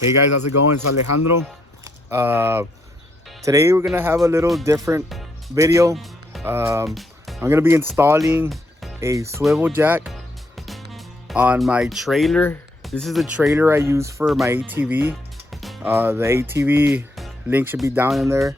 Hey guys, how's it going? It's Alejandro. Today we're gonna have a little different video. I'm gonna be installing a swivel jack on my trailer. This is the trailer I use for my ATV. The ATV link should be down in there.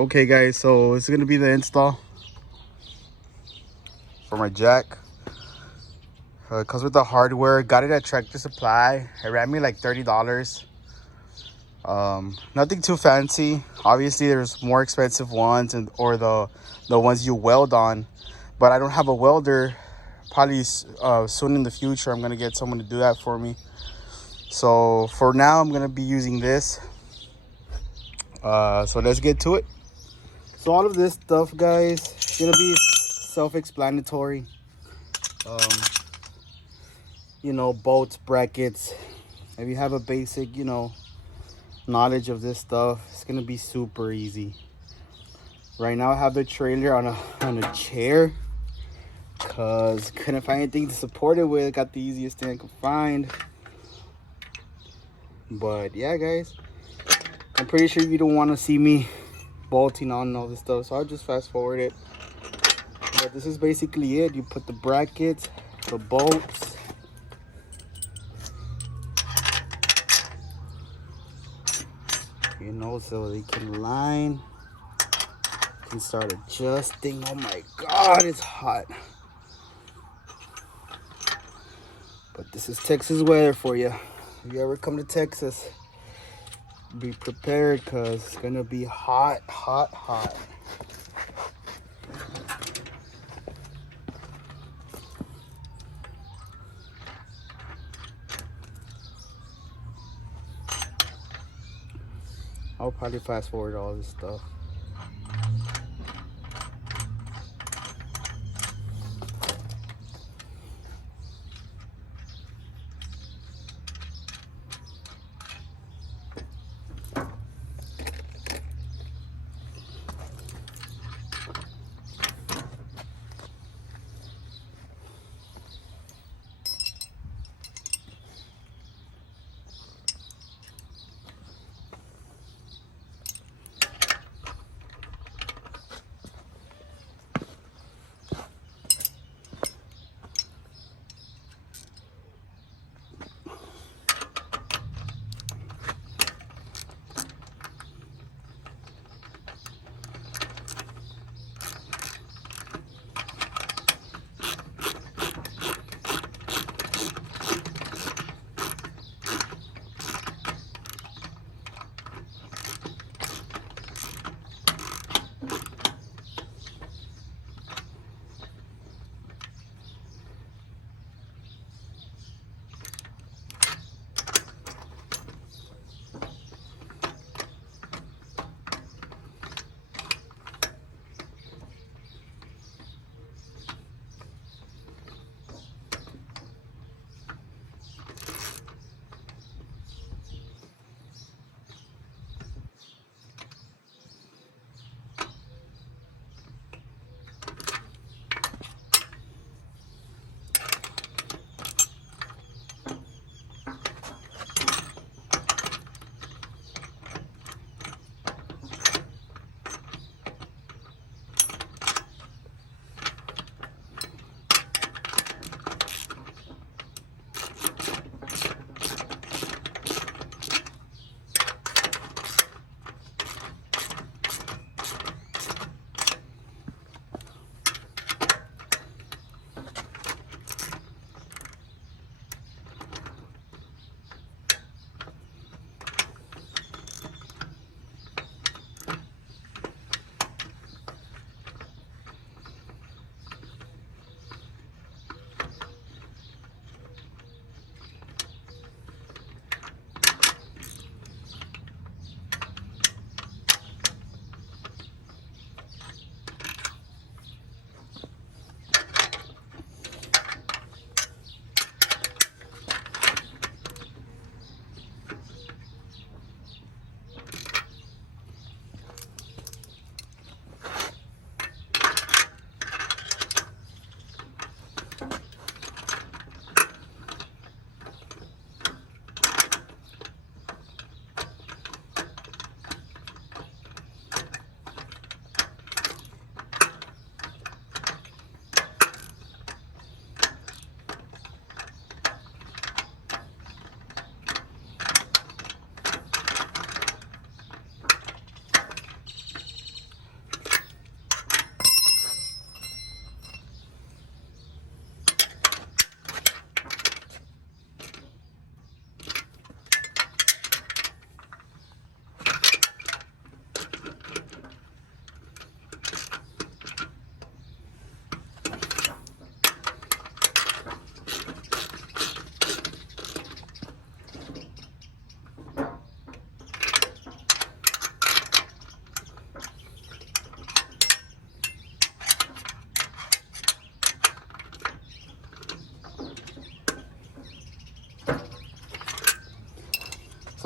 Okay guys, so this is gonna be the install for my jack. It comes with the hardware. Got it at Tractor Supply. It ran me like $30. Nothing too fancy. Obviously there's more expensive ones or the ones you weld on, but I don't have a welder. Probably soon in the future I'm gonna get someone to do that for me. So for now I'm gonna be using this. So let's get to it. So all of this stuff, guys, is gonna be self-explanatory. You know, bolts, brackets. If you have a basic, knowledge of this stuff, it's gonna be super easy. Right now I have the trailer on a chair because couldn't find anything to support it with. Got the easiest thing I could find. But yeah guys, I'm pretty sure you don't want to see me bolting on all this stuff, so I'll just fast forward it. But this is basically it. You put the brackets, the bolts, so they can line. You can start adjusting. Oh my god, it's hot. But this is Texas weather for you. If you ever come to Texas, be prepared because it's gonna be hot, hot, hot. I'll probably fast forward all this stuff.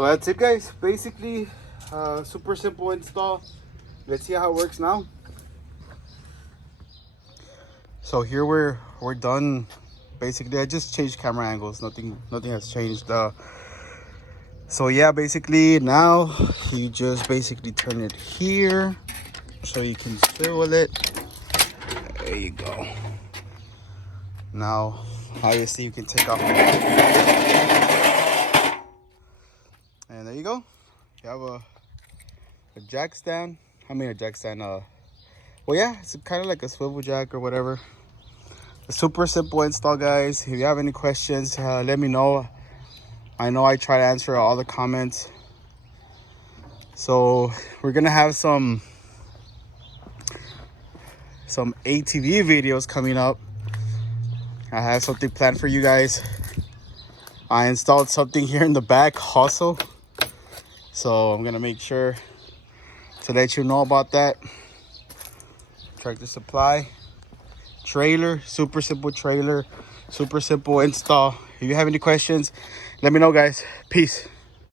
So that's it, guys. Basically, super simple install. Let's see how it works now. So here we're done. Basically, I just changed camera angles. Nothing has changed. So yeah, basically now you just basically turn it here so you can swivel it. There you go. Now, obviously, you can take off. And there you go. You have a jack stand. I mean a jack stand. Well, yeah, it's kind of like a swivel jack or whatever. A super simple install, guys. If you have any questions, let me know. I know I try to answer all the comments. So we're gonna have some ATV videos coming up. I have something planned for you guys. I installed something here in the back also, so I'm gonna make sure to let you know about that. Tractor Supply trailer, super simple trailer, super simple install. If you have any questions, let me know, guys. Peace.